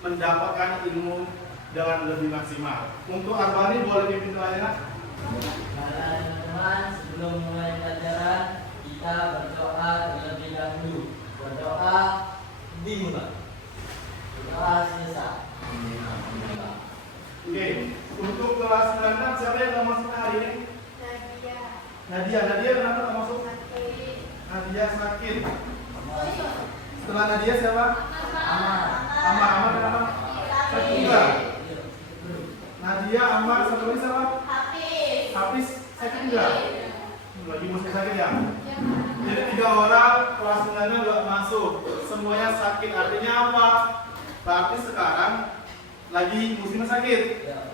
mendapatkan ilmu dengan lebih maksimal. Untuk Arbani boleh pimpin pelajaran? Teman-teman, sebelum mulai pelajaran kita berdoa terlebih dahulu. Berdoa dimulai. Berdoa selesai. Oke, untuk kelas 9 siapa yang nggak masuk hari ini? Nadia kenapa nggak masuk? Nadia sakit. Setelah Nadia siapa? Amar kenapa? Sakit juga. Nadia, Amar, satu lagi siapa? Hafiz sakit juga. Lagi masih sakit ya? Jadi 3 orang kelas 9 nggak masuk. Semuanya sakit. Artinya apa? Berarti sekarang lagi musim sakit.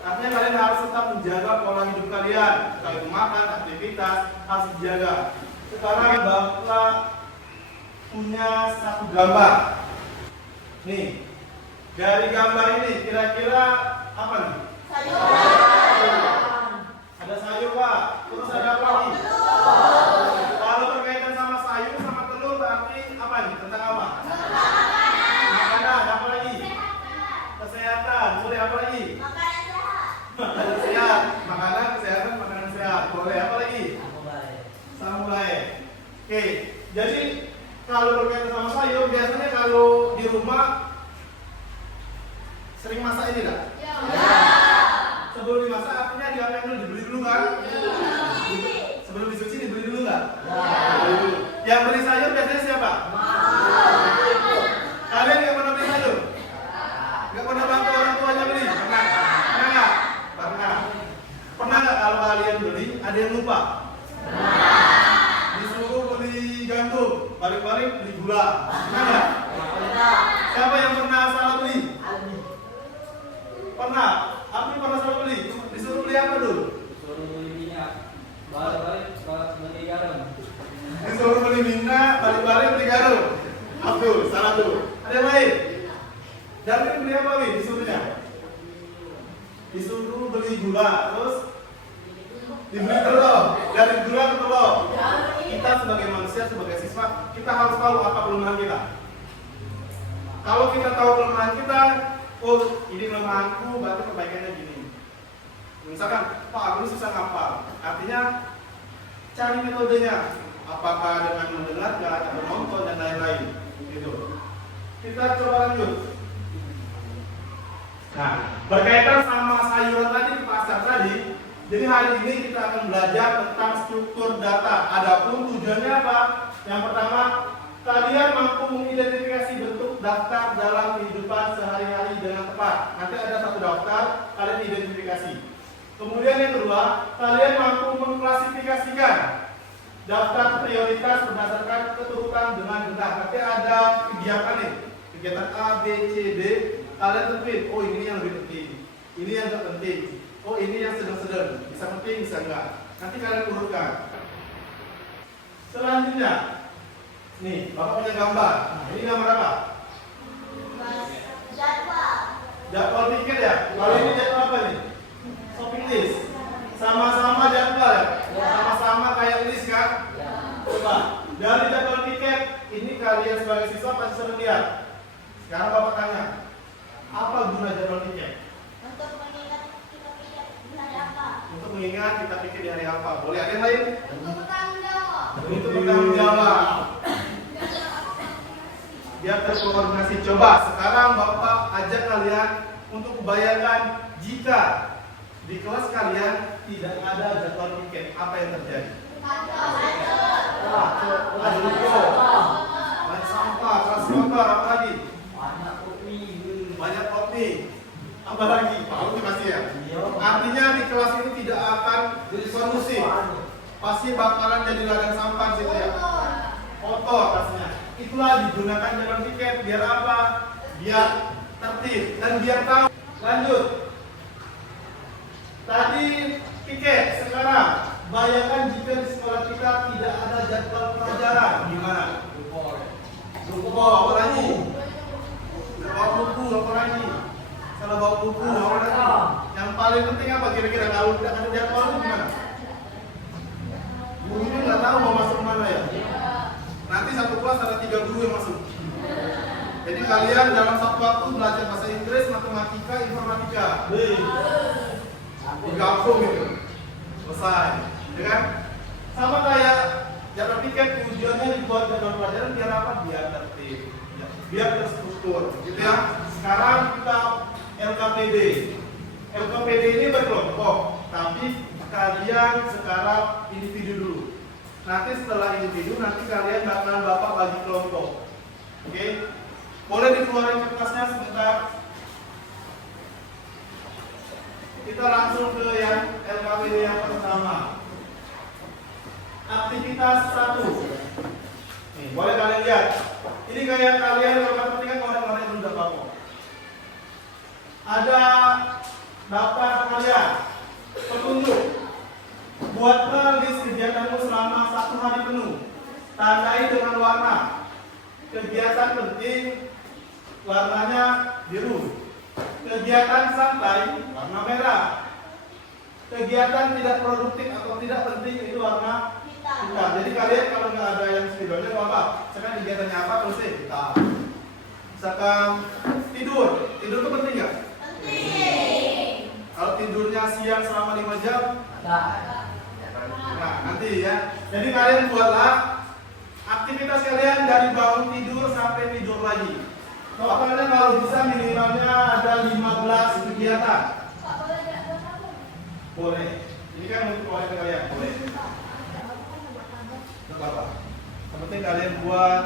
Artinya kalian harus tetap menjaga pola hidup kalian. Kalau makan, aktivitas harus dijaga. Sekarang Bapak punya satu gambar. Nih, dari gambar ini kira-kira apa nih? Ada sayur Pak. Terus ada apa lagi? Kalau berkaitan sama sayur sama telur berarti apa nih? Tentang apa? Makanan. Apa lagi? Kesehatan. Boleh apa lagi? Makanan sehat. Makanan kesehatan, makanan sehat. Boleh apa lagi? Samurai. Oke. Jadi kalau berkaitan sama sayur biasanya kalau di rumah sering masak ini enggak? Sebelum dimasak artinya diapain dulu? Dibeli dulu kan? Sebelum disuci dibeli dulu nggak? Dibeli dulu. Yang beli sayur biasanya siapa? Kalian nggak pernah beli sayur? Nggak pernah bantu orang tuanya beli? Pernah? Pernah nggak? Pernah. Pernah nggak kalau kalian beli ada yang lupa? Disuruh beli gandum, balik-balik beli gula. Pernah nggak? Siapa yang pernah salah beli? Pernah. Abi pernah salah beli? Disuruh beli apa dulu? Disuruh beli minyak, balik-balik beli garam. Disuruh beli minyak, balik-balik beli garam. Abdul, salah tuh. Ada yang lain? Jadi beli apa Wi? Disuruhnya? Disuruh beli gula, terus dibeli telur. Dari gula ke telur. Kita sebagai manusia, sebagai siswa, kita harus tahu apa kelemahan kita. Kalau kita tahu kelemahan kita, oh ini kelemahanku, berarti perbaikannya gini. Misalkan, Pak aku ini susah ngapal. Artinya cari metodenya. Apakah dengan mendengarkan atau menonton dan lain-lain. Gitu. Kita coba lanjut. Nah, berkaitan sama sayuran tadi di pasar tadi. Jadi hari ini kita akan belajar tentang struktur data. Adapun tujuannya apa? Yang pertama, kalian mampu mengidentifikasi bentuk daftar dalam kehidupan sehari-hari dengan tepat. Nanti ada satu daftar, kalian identifikasi. Kemudian yang kedua, kalian mampu mengklasifikasikan daftar prioritas berdasarkan keturutan dengan benar. Nanti ada kegiatan nih, kegiatan A, B, C, D. Kalian tentuin, oh ini yang lebih penting, ini yang tidak penting, oh ini yang sedang-sedang, bisa penting, bisa enggak. Nanti kalian urutkan. Selanjutnya, nih, Bapak punya gambar. Ini gambar apa? Jadwal tiket ya? Kalau ini jadwal apa nih? Shopping list. Sama-sama jadwal ya? Sama-sama kayak list kan? Coba, dari jadwal tiket, ini kalian sebagai siswa pasti sering lihat. Sekarang Bapak tanya, apa guna jadwal tiket? Untuk mengingat kita pikir di hari apa? Untuk mengingat kita pikir di hari apa? Boleh ada yang lain? Untuk bertanggung jawab. Untuk bertanggung jawab. Biar terkoordinasi. Coba sekarang Bapak ajak kalian untuk bayangkan jika di kelas kalian tidak ada jadwal tiket, apa yang terjadi? Ada lupa, banyak sampah, kelas kotor, apa lagi? Banyak kopi, apa lagi? Tahu pasti ya. Artinya di kelas ini tidak akan kondusif. Pasti bakalan jadi ladang sampah situ ya. Kotor pastinya. Itulah digunakan dalam tiket biar apa? Biar tertib dan biar tahu. Lanjut. Tadi tiket, sekarang bayangkan jika di sekolah kita tidak ada jadwal pelajaran, gimana? Lupa apa lagi? Bawa buku apa lagi? Kalau bawa buku apa lagi? Yang paling penting apa kira-kira kalau tidak ada jadwal itu gimana? Gurunya nggak tahu mau masuk mana ya? Nanti satu kelas ada 3 guru yang masuk. Jadi kalian dalam satu waktu belajar bahasa Inggris, matematika, informatika. Digabung gitu. Selesai. Ya kan? Sama kayak jadwal tiket, tujuannya dibuat jadwal pelajaran biar apa? Biar tertib. Ya, biar terstruktur. Gitu ya. Sekarang kita LKPD. LKPD ini berkelompok, tapi kalian sekarang individu dulu. Nanti setelah individu, nanti kalian bakalan bapak bagi kelompok. Oke? Boleh dikeluarin kertasnya sebentar. Kita langsung ke yang LKPD yang pertama. Aktivitas 1. Nih, boleh kalian lihat. Ini kayak kalian kalau perhatikan kemarin-kemarin itu udah bapak. Ada daftar kalian. Petunjuk. Buatlah list kegiatanmu selama 1 hari penuh. Tandai dengan warna. Kegiatan penting warnanya biru. Kegiatan santai warna merah. Kegiatan tidak produktif atau tidak penting itu warna hitam. Jadi kalian kalau nggak ada yang spidolnya apa? Misalkan kegiatannya apa terus hitam. Misalkan tidur itu penting nggak? Penting. Kalau tidurnya siang selama 5 jam, nah nanti ya. Jadi kalian buatlah aktivitas kalian dari bangun tidur sampai tidur lagi. Kalian kalau bisa minimalnya ada 15 kegiatan. Boleh. Ini kan untuk keluarga kalian, boleh. Tidak apa-apa. Yang penting kalian buat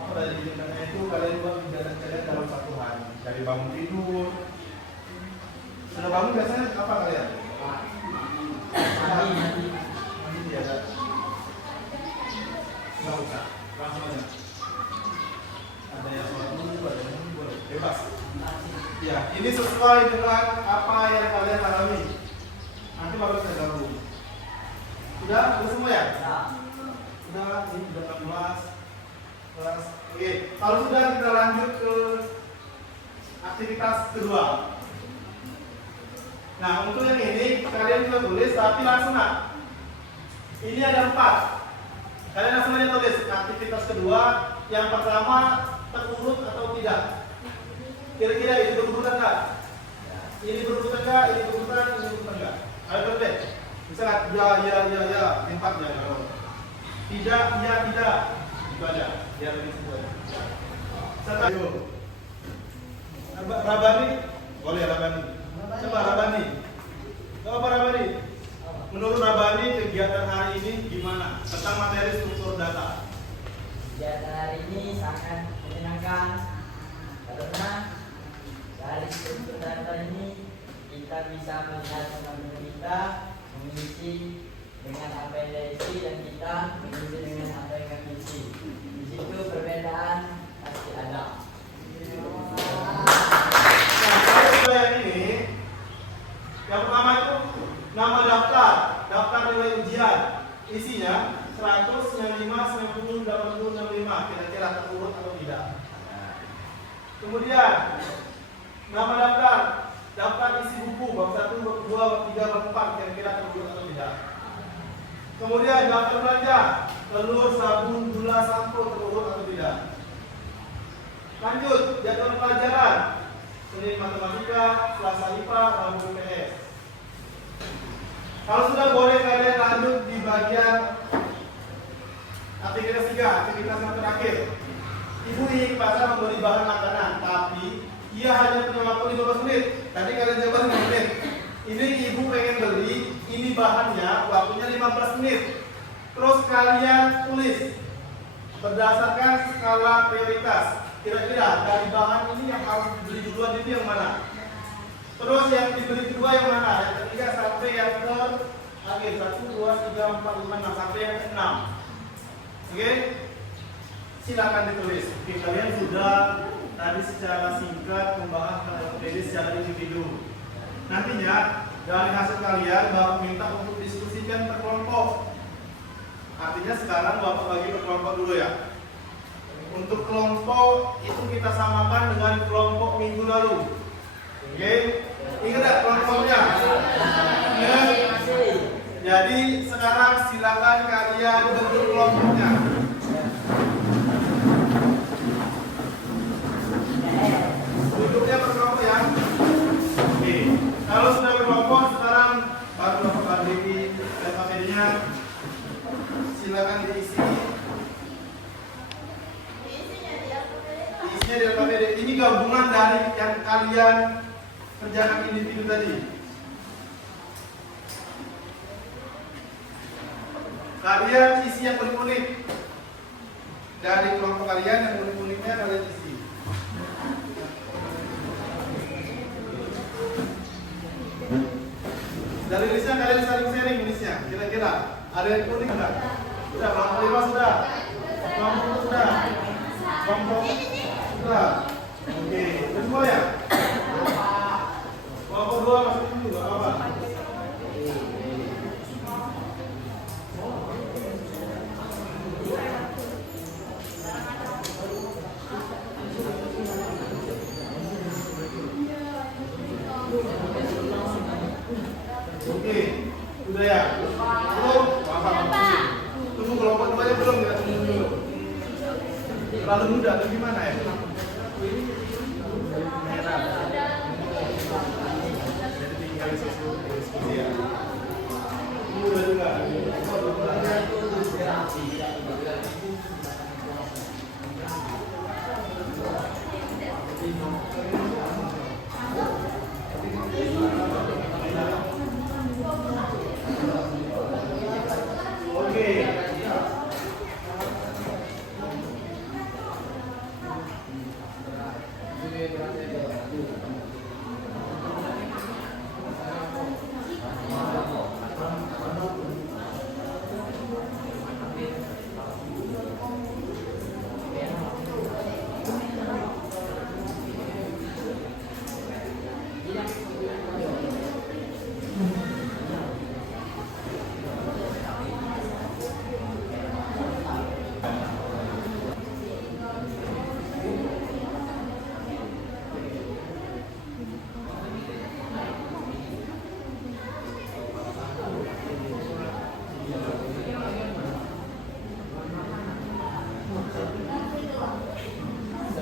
apa dari kegiatannya itu kalian buat kegiatan kalian dalam 1 hari. Dari bangun tidur. Sudah bangun biasanya apa kalian? Mandi biasa. Nggak usah, langsung aja. Ada yang sholat dulu, ada yang dulu, boleh, bebas. Ya, ini sesuai dengan apa yang kalian alami. Nanti baru saya gabung. Sudah semua ya? Sudah, ini sudah 14 kelas. Oke, kalau sudah kita lanjut ke aktivitas kedua. Nah, untuk yang ini kalian juga tulis, tapi langsung nak. Ini ada 4. Kalian langsung aja tulis aktivitas kedua. Yang pertama terurut atau tidak? Kira-kira ini berurutan nggak? Ini berurutan nggak? Ini berurutan nggak? Ayo deh. Misalnya ya, 4 ya. Tidak, ya tidak. Itu aja. Biar lebih sesuai. Ayo. Rabani, boleh Rabani. Coba Rabani. Coba Rabani. Menurut Rabani kegiatan hari ini gimana? Tentang materi struktur data. Kegiatan hari ini sangat menyenangkan karena dari struktur data ini kita bisa melihat teman-teman kita mengisi dengan apa yang dia isi dan kita mengisi dengan apa yang kami isi. Di situ perbedaan pasti ada. Yang ini, yang pertama itu nama daftar nilai ujian, isinya 100, 95, 90, 80, 65, kira-kira terurut atau tidak. Kemudian nama daftar isi buku bab 1, bab 2, bab 3, bab 4, kira-kira terurut atau tidak. Kemudian daftar belanja, telur, sabun, gula, sampo, terurut atau tidak. Lanjut, jadwal pelajaran. Senin matematika, Selasa IPA, Rabu PS. Kalau sudah boleh kalian lanjut di bagian aktivitas 3, aktivitas yang terakhir. Ibu ingin ke pasar membeli bahan makanan, tapi ia hanya punya waktu 15 menit. Tadi kalian jawab 5 menit. Ini ibu pengen beli, ini bahannya waktunya 15 menit. Terus kalian tulis berdasarkan skala prioritas. Kira-kira dari bahan ini yang harus dibeli duluan itu yang mana? Terus yang dibeli kedua yang mana? Yang ketiga sampai yang terakhir 1, 2, 3, 4, 5, 6 sampai yang ke-6. Oke? Silakan ditulis. Oke, kalian sudah tadi secara singkat membahas LKPD secara individu. Nantinya dari hasil kalian Bapak minta untuk diskusikan per kelompok. Artinya sekarang Bapak bagi per kelompok dulu ya. Untuk kelompok itu kita samakan dengan kelompok minggu lalu. Oke? Ingat gak kelompoknya? Ingat? Jadi sekarang silakan kalian bentuk kelompoknya. duduknya berkelompok ya. Oke, kalau sudah berkelompok sekarang baru Bapak berdiri LKPD-nya. Silakan diisi. Diisinya di LKPD. Ini gabungan dari yang kalian kerjakan individu tadi. Kalian isi yang unik-unik. Dari kelompok kalian yang unik-uniknya kalian isi. Dari listnya kalian saling sharing listnya. Kira-kira ada yang unik enggak? Sudah, kelompok 5 sudah. Kelompok 6 sudah. Kelompok sudah. Oke, udah semua ya? Kelompok 2 masih dulu, enggak apa-apa. Oke, udah ya? Belum? Paham. Tunggu kelompok 2 nya belum ya? Tunggu dulu. Terlalu muda atau gimana ya? Merah. Jadi tinggal diskusi ya. Ini udah juga.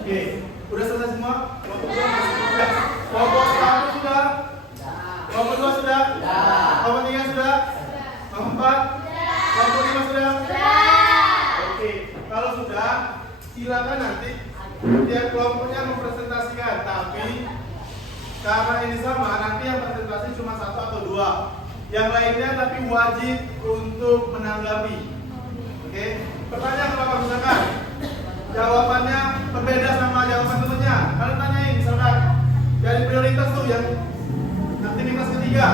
Oke, udah selesai semua? Kelompok 2 masih sudah. Kelompok 1 sudah? Kelompok 2 sudah? Kelompok 3 sudah? Kelompok 4? Kelompok 5 sudah? Oke, kalau sudah, silakan nanti tiap kelompoknya mempresentasikan. Tapi karena ini sama, nanti yang presentasi cuma 1 atau 2. Yang lainnya tapi wajib untuk menanggapi. Oke, pertanyaan apa misalkan? Jawabannya berbeda sama jawaban temennya. Kalian tanyain misalkan dari prioritas tuh yang aktivitas ketiga.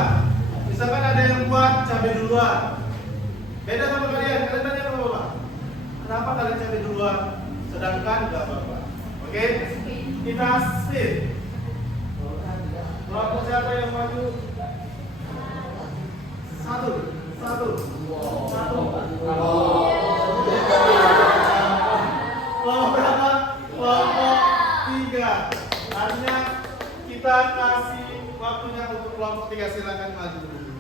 Misalkan ada yang buat cabai duluan. Beda sama kalian. Kalian tanya apa? Kenapa kalian cabai duluan? Sedangkan enggak apa-apa. Oke? Kita split. Kelompok siapa yang maju? Satu. Kelompok berapa? Kelompok 3. Artinya kita kasih waktunya untuk kelompok 3. Silakan maju dulu.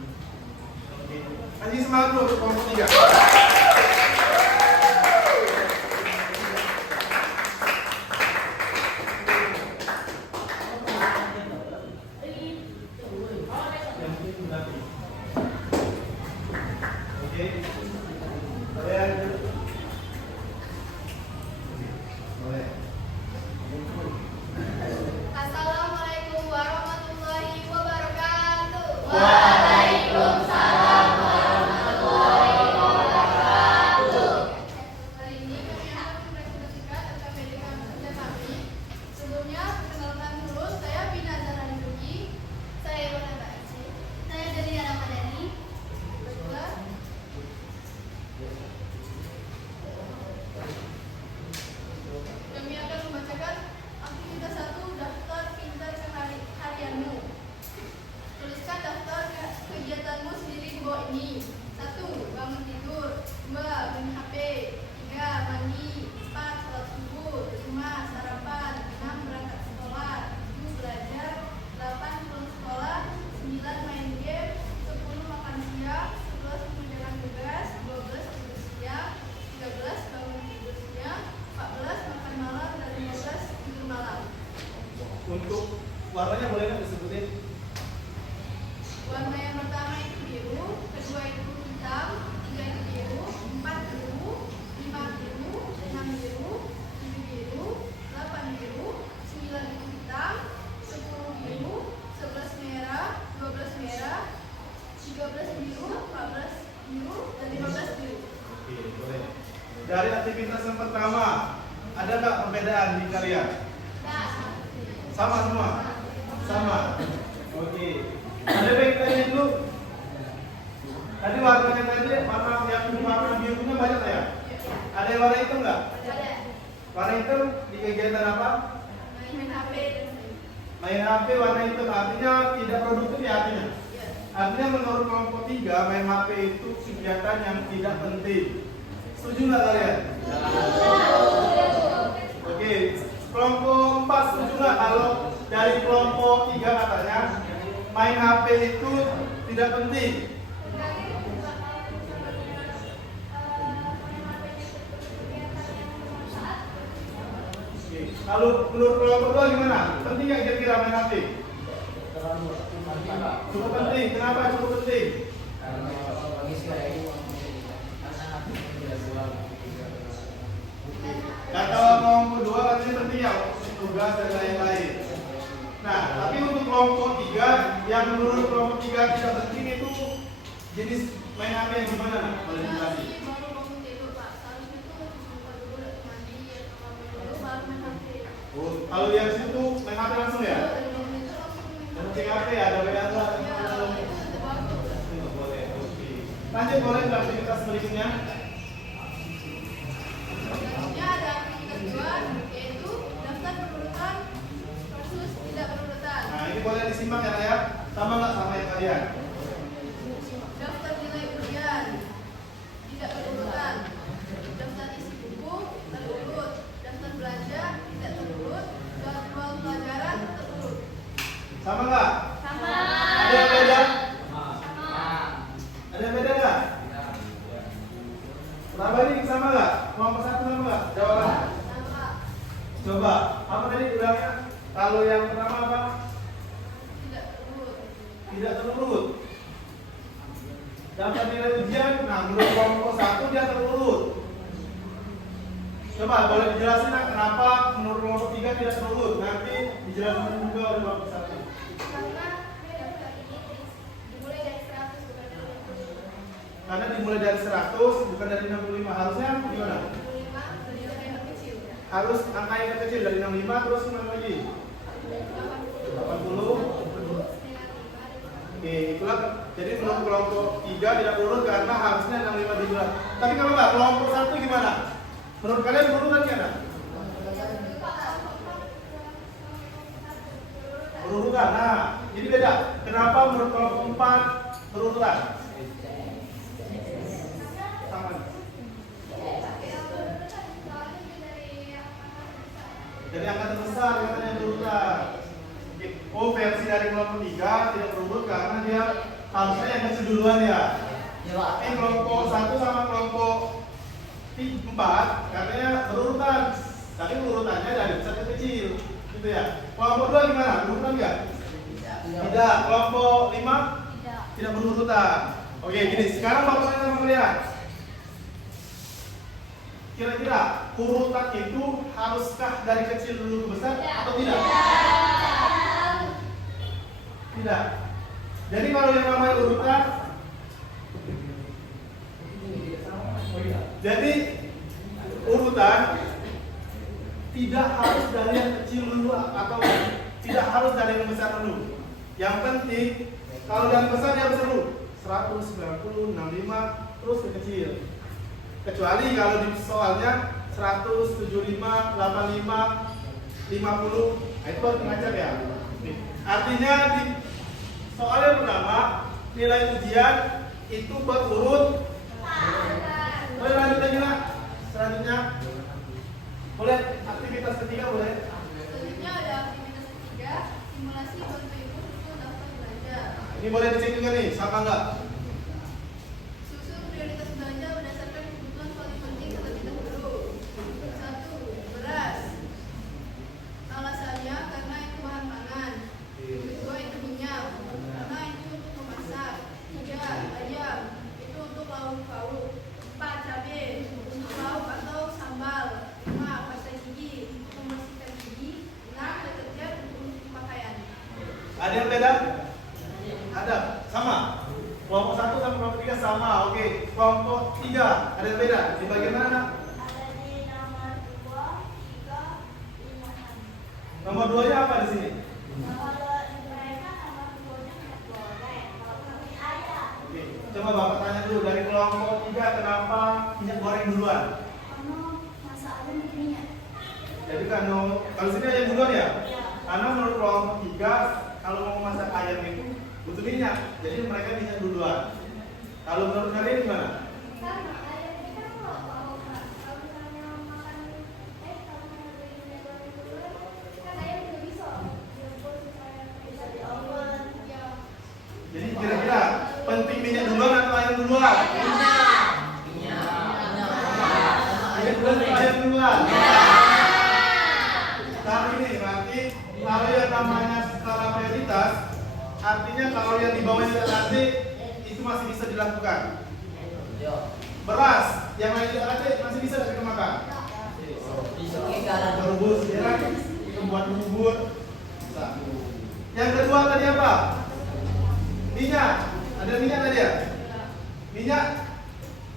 Oke. Kasih semangat dulu untuk kelompok 3. Assalamualaikum warahmatullahi wabarakatuh. Waalaikumsalam warahmatullahi wabarakatuh. Warnanya boleh nggak disebutin? Warna yang pertama itu biru, kedua itu hitam, tiga itu biru, empat biru, lima biru, enam biru, tujuh biru, 8 biru, 9 itu hitam, 10 biru, 11 merah, 12 merah, 13 biru, 14 biru, dan 15 biru. Oke, boleh. Dari aktivitas yang pertama, ada nggak perbedaan di kalian? Sama semua? Sama. Oke. Ada baik tanya dulu. Tadi warnanya tadi warna birunya banyak ya? Ada yang warna hitam nggak? Warna hitam di kegiatan apa? Main HP. Main HP warna hitam artinya tidak produktif ya artinya? Artinya menurut kelompok 3 main HP itu kegiatan yang tidak penting. Setuju nggak kalian? Oke, kelompok 4 setuju nggak kalau dari kelompok 3 katanya main HP itu tidak penting? Oke, kalau menurut kelompok 2 gimana? Penting nggak kira-kira main HP? Cukup penting. Kenapa cukup penting? Kata kelompok 2 katanya penting ya tugas dan lain-lain. Nah, tapi untuk kelompok 3 yang menurut kelompok 3 tidak penting itu jenis main HP yang gimana? Nah, boleh dijelasin. Baru bangun tidur, Pak. Seharusnya itu buka dulu, mandi, atau dulu baru main HP. Oh, kalau yang situ main HP langsung ya? Dari bangun tidur langsung main Penting HP ya, ada beda nggak? Ya, itu sudah bagus. Boleh, oke. Lanjut boleh ke aktivitas berikutnya. Selanjutnya ada aktivitas 2, yaitu daftar berurutan versus tidak berurutan. Nah, ini boleh disimak ya, Raya. Sama nggak sama yang kalian? Daftar nilai ujian tidak berurutan. Daftar isi buku terurut. Daftar belanja tidak terurut. Jadwal pelajaran terurut. Sama nggak? Sama. Ada yang beda? Sama. Ada yang beda nggak? Kenapa ini sama nggak? Kelompok 1 sama nggak? Jawabannya? Sama. Coba, apa tadi bilangnya? Kalau yang pertama apa? Tidak terurut. Tidak terurut. Daftar nilai ujian, nah menurut kelompok 1 dia terurut. Coba boleh dijelasin nah, kenapa menurut kelompok 3 tidak terurut? Nanti dijelasin juga oleh kelompok 1. Karena daftar ini dimulai dari 100 bukan dari 65. Karena dimulai dari 100 bukan dari 65. Harusnya gimana? 65 dari yang kecil. Harus angka yang kecil dari 65 terus mana lagi? 80. Oke, itulah. Jadi menurut kelompok 3 tidak urut karena harusnya 65 dibuat. Tapi kalau nggak kelompok 1 gimana? Menurut kalian urutan gimana? Berurutan. Nah, ini beda. Kenapa menurut kelompok 4 berurutan? Sama. Dari angka terbesar katanya berurutan. Oke. Oh, versi dari kelompok 3 tidak berurut karena dia harusnya yang kecil duluan ya. Tapi kelompok 1 sama kelompok 4 katanya berurutan. Tapi urutannya dari besar ke kecil. Gitu ya. Kelompok 2 gimana? Berurutan nggak? Tidak. Kelompok 5 tidak berurutan. Oke, gini. Sekarang Bapak tanya sama kalian. Kira-kira urutan itu haruskah dari kecil dulu ke besar atau tidak? Tidak. Jadi kalau yang namanya urutan, jadi urutan tidak harus dari yang kecil dulu atau tidak harus dari yang besar dulu. Yang penting kalau dari besar dia besar dulu 190, 65 terus ke kecil. Kecuali kalau di soalnya 175, 85, 50, nah itu harus ngajar ya. Nih, artinya di soal yang pertama nilai ujian itu berurut. Boleh lanjut lagi nak? Selanjutnya boleh aktivitas ketiga boleh. Selanjutnya ada aktivitas ketiga, simulasi bantu ibu susun daftar belanja. Ini boleh dicek juga nih, sama nggak? Susun prioritas belanja berdasarkan kebutuhan paling penting terlebih dahulu. 1. Beras. Alasannya karena itu bahan pangan. Ada yang beda? Ada. Sama. Kelompok 1 sama kelompok 3 sama. Oke. Kelompok 3 ada yang beda. Di bagian mana? Ada di nomor 2, 3, 5, 6. Nomor 2-nya apa di sini? Kalau mereka sama keluarnya nggak boleh. Kalau kami ada. Oke. Coba Bapak tanya dulu dari kelompok 3 kenapa minyak goreng duluan? Kamu masak aja mungkinnya. Jadi kalau sini ayam duluan ya? Karena menurut kelompok 3 kalau mau masak ayam itu butuh minyak, jadi mereka minyak duluan. Kalau menurut kalian gimana? Sama, ada ini kan kalau misalnya makan, kalau misalnya beli minyak goreng dulu, kan ayam juga bisa direbus supaya bisa dioven. Ya. Jadi kira-kira penting minyak duluan atau ayam duluan? Minyak duluan atau ayam duluan? Nah ini nanti kalau yang namanya skala prioritas, artinya kalau yang di bawahnya nanti itu masih bisa dilakukan. Beras yang lain tidak ada masih bisa kita makan. Rebus ya kan? Kita buat bubur. Bisa. Yang kedua tadi apa? Minyak. Ada minyak tadi ya? Minyak.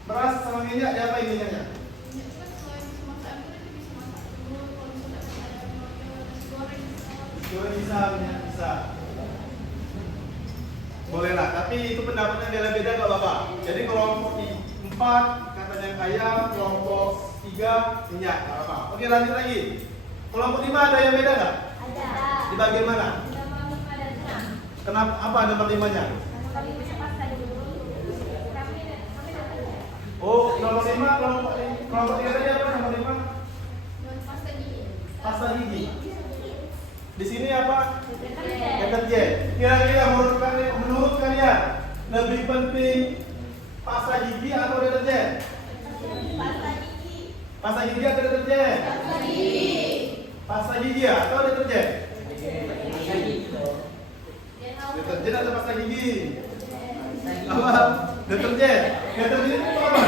Beras sama minyak diapain minyaknya? Minyak itu kan selain bisa masak itu dia bisa masak telur, kalau misalnya ada nasi goreng Coba bisa, minyak bisa. Boleh lah, tapi itu pendapatnya beda-beda nggak Bapak? Jadi kelompok 4 katanya ayam, kelompok 3 minyak, nggak apa. Oke lanjut lagi. Kelompok 5 ada yang beda nggak? Ada. Di bagian mana? Nomor 5 dan 6. Kenapa? Apa nomor 5-nya? Nomor 5-nya pasta dulu. Kami dapat. Oh, nomor 5 kelompok 3 tadi apa nomor 5? dan pasta gigi. Pasta gigi. Di sini apa? Deterjen. Deterjen. Kira-kira menurut kalian lebih penting pasta gigi atau deterjen? Pasta gigi. Pasta gigi atau deterjen? Pasta gigi. Pasta gigi atau deterjen? Deterjen atau pasta gigi? Apa? Deterjen. Deterjen itu apa?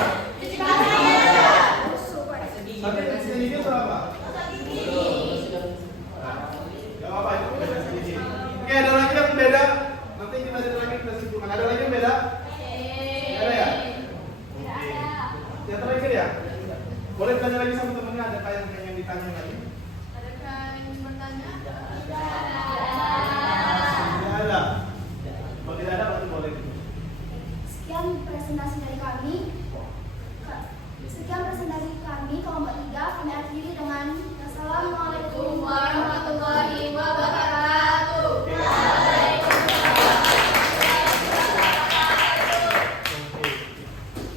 Tapi pasta gigi itu apa? Gak apa itu pasta gigi. Oke, ada lagi yang beda. Nanti kita ada lagi kita simpulkan. Ada lagi yang beda? Ada ya? Oke. Yang terakhir ya? Boleh tanya lagi sama temennya, ada yang pengen ditanya lagi? Adakah yang bertanya? Tidak ada. Kalau tidak ada berarti boleh. Sekian presentasi dari kami. Kelompok 3 kami akhiri dengan Assalamualaikum warahmatullahi wabarakatuh.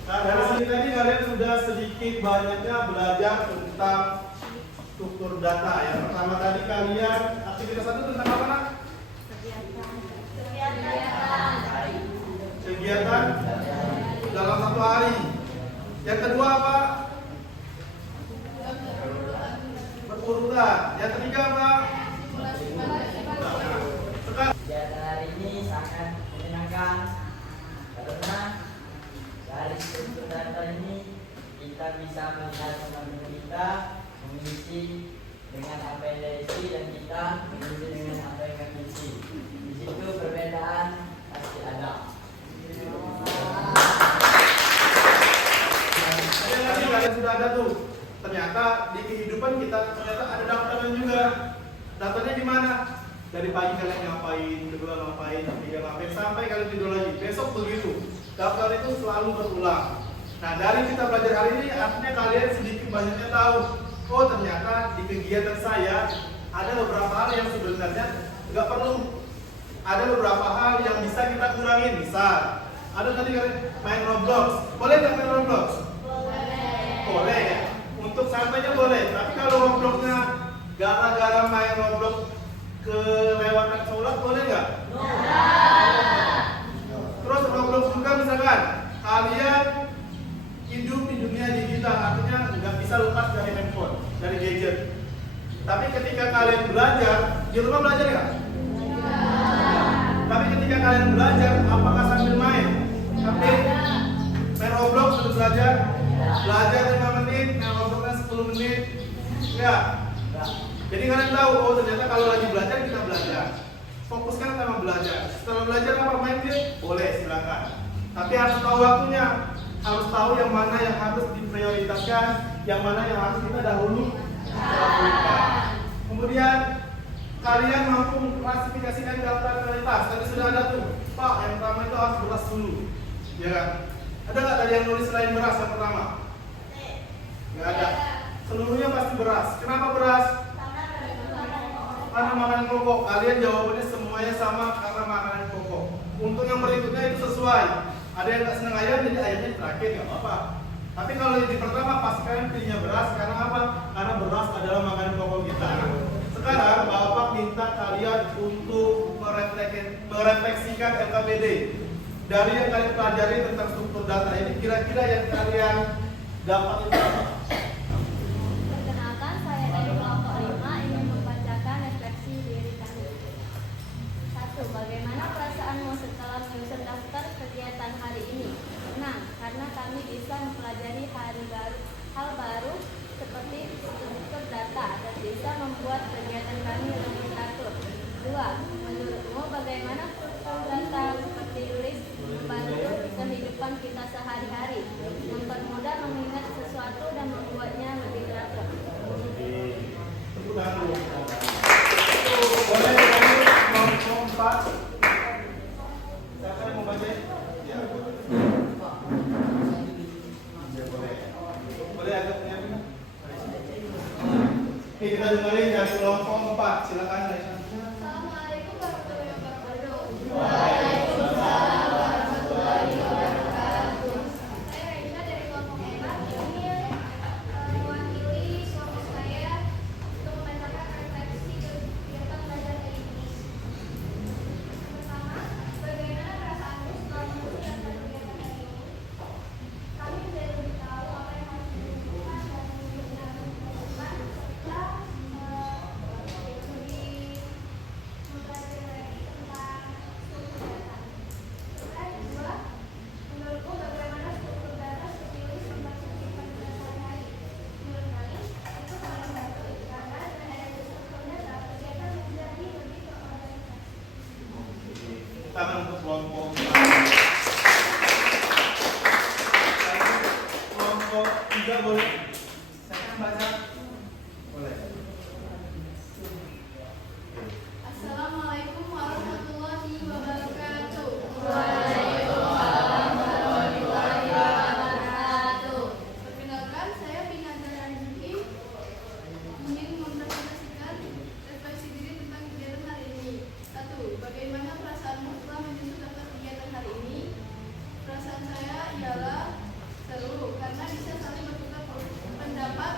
Nah, dari sini tadi kalian sudah sedikit banyaknya belajar tentang struktur data ya. Pertama tadi kalian aktivitas 1 tentang apa nak? Kegiatan dalam satu hari. Yang kedua apa? Berurutan. Yang ketiga apa? Sekarang Kegiatan hari ini sangat menyenangkan karena dari struktur data ini kita bisa melihat teman-teman kita mengisi dengan apa yang dia isi dan kita mengisi dengan apa yang kami isi. Di situ perbedaan pasti ada. tadi kalian sudah ada tuh. Ternyata di kehidupan kita ternyata ada daftarnya juga. Daftarnya di mana? Dari pagi kalian ngapain, kedua ngapain, ketiga ngapain, sampai kalian tidur lagi. Besok begitu. Daftar itu selalu berulang. Nah, dari kita belajar hari ini artinya kalian sedikit banyaknya tahu. Oh, ternyata di kegiatan saya ada beberapa hal yang sebenarnya nggak perlu. Ada beberapa hal yang bisa kita kurangin. Misal, ada tadi kalian main Roblox. Boleh nggak main Roblox? Boleh ya. Untuk sampainya boleh. Tapi kalau Robloxnya gara-gara main Roblox kelewatan sholat boleh nggak? Terus Roblox juga misalkan kalian hidup di dunia digital, artinya nggak bisa lepas dari handphone, dari gadget. Tapi ketika kalian belajar, di rumah belajar nggak? Tapi ketika kalian belajar, apakah sambil main? Tapi main Roblox sambil belajar? Belajar 5 menit, main Robloxnya 10 menit? Enggak. Jadi kalian tahu, oh ternyata kalau lagi belajar kita belajar. Fokuskan sama belajar. Setelah belajar apa main game? Boleh, silakan. Tapi harus tahu waktunya. Harus tahu yang mana yang harus diprioritaskan, yang mana yang harus kita dahulu lakukan. Kemudian kalian mampu mengklasifikasikan daftar prioritas. Tadi sudah ada tuh, Pak, yang pertama itu harus beras dulu. Ya kan? Ada nggak tadi yang nulis selain beras yang pertama? Nggak ada. Seluruhnya pasti beras. Kenapa beras? Karena makanan pokok. Kalian jawabannya semuanya sama karena makanan pokok. Untuk yang berikutnya itu sesuai. Ada yang nggak senang ayam, jadi ayamnya terakhir, nggak apa-apa. Tapi kalau di pertama pasti kalian pilihnya beras. Karena apa? Karena beras adalah makanan pokok kita. Sekarang Bapak minta kalian untuk merefleksikan LKPD. Dari yang kalian pelajari tentang struktur data ini, kira-kira yang kalian dapat itu apa? Perkenalkan, saya dari kelompok 5 ingin membacakan refleksi diri kami. 1. Bagaimana perasaanmu setelah menyusun daftar kegiatan hari ini? Senang, karena kami bisa mempelajari hal baru seperti struktur data dan bisa membuat kegiatan kami lebih teratur. 2. Menurutmu bagaimana struktur data seperti list membantu kehidupan kita sehari-hari, mempermudah mengingat sesuatu dan membuatnya lebih teratur? Tepuk tangan dulu. Boleh lanjut kelompok 4. Siapa yang mau baca? Ya, boleh. Ya, boleh. Boleh agak punya. Oke, kita dengerin dari kelompok 4. Silakan Raisa. Assalamualaikum warahmatullahi wabarakatuh. Waalaikumsalam warahmatullahi wabarakatuh. Saya Raisa dari kelompok 4 ingin mewakili kelompok saya untuk membacakan refleksi kegiatan belajar hari ini. Pertama, bagaimana perasaanmu setelah menyusun daftar kegiatan hari ini? Kami menjadi lebih tahu apa yang harus dilakukan dan mungkin harus dilakukan setelah lebih mempelajari lagi tentang struktur data. Yang kedua, menurutku bagaimana struktur data terpilih membantu kehidupan kita sehari-hari? Menurut kami, itu sangat membantu karena dengan adanya struktur data, kegiatan menjadi lebih terorganisasi. Tangan untuk kelompok 4. Kelompok 3 boleh. Saya akan baca. Boleh. Assalamualaikum warahmatullahi wabarakatuh. Waalaikumsalam warahmatullahi wabarakatuh. Perkenalkan, saya Pinazara Rizky ingin mempresentasikan refleksi diri tentang kegiatan hari ini. 1. Bagaimana perasaanmu setelah menyusun daftar kegiatan hari ini? Perasaan saya ialah seru karena bisa saling bertukar pendapat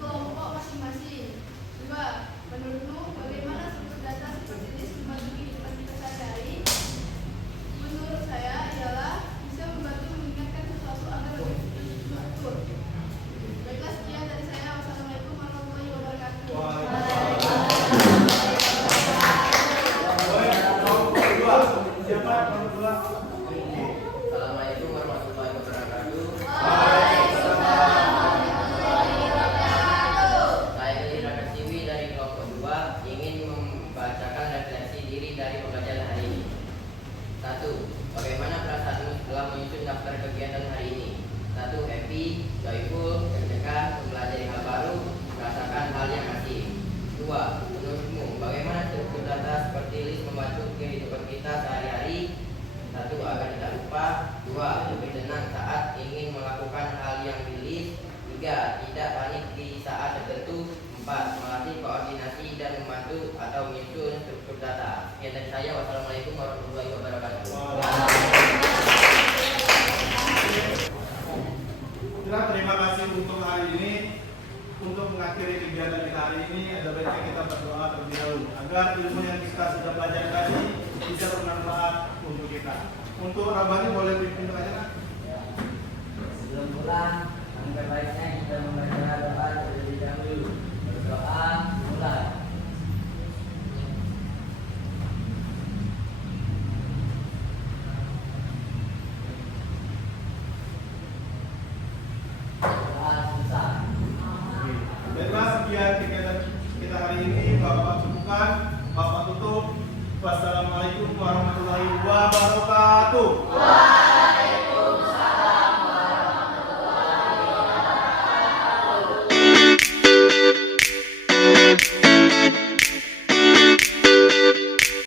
kelompok masing-masing. 2. Menurutmu bagaimana struktur data seperti ini membantu kehidupan kita sehari-hari? Menurut saya ialah bisa membantu mengingatkan sesuatu agar lebih teratur. Baiklah, sekian dari saya. Wassalamualaikum warahmatullahi wabarakatuh. Boleh, kelompok 2. Siapa kelompok 2? Assalamualaikum warahmatullahi wabarakatuh. Saya Lina Kasiwi dari kelompok 2 ingin membacakan refleksi diri dari pembelajaran hari ini. 1. Bagaimana perasaanmu setelah menyusun daftar kegiatan hari ini? 1. Happy, joyful, deg-degan, mempelajari hal baru, merasakan hal yang asing. 2. Menurutmu bagaimana struktur data seperti list membantu kehidupan kita sehari-hari? 1. Agar tidak lupa. 2. Lebih tenang saat ingin melakukan hal yang di-list. 3. Tidak panik di saat tertentu. 4. Melatih koordinasi dan membantu atau menyusun struktur data. Sekian dari saya. Wassalamualaikum warahmatullahi wabarakatuh. Kita terima kasih untuk hari ini. Untuk mengakhiri kegiatan kita hari ini, ada baiknya kita berdoa terlebih dahulu agar ilmu yang kita sudah pelajari tadi bisa bermanfaat untuk kita. Untuk Rabani boleh pimpin aja nak. Sebelum pulang, langkah baiknya kita membaca doa terlebih dahulu. Berdoa mulai. Doa susah. Baiklah, sekian kegiatan kita hari ini. Bapak cukupkan, Bapak tutup. Wassalamualaikum warahmatullahi wabarakatuh.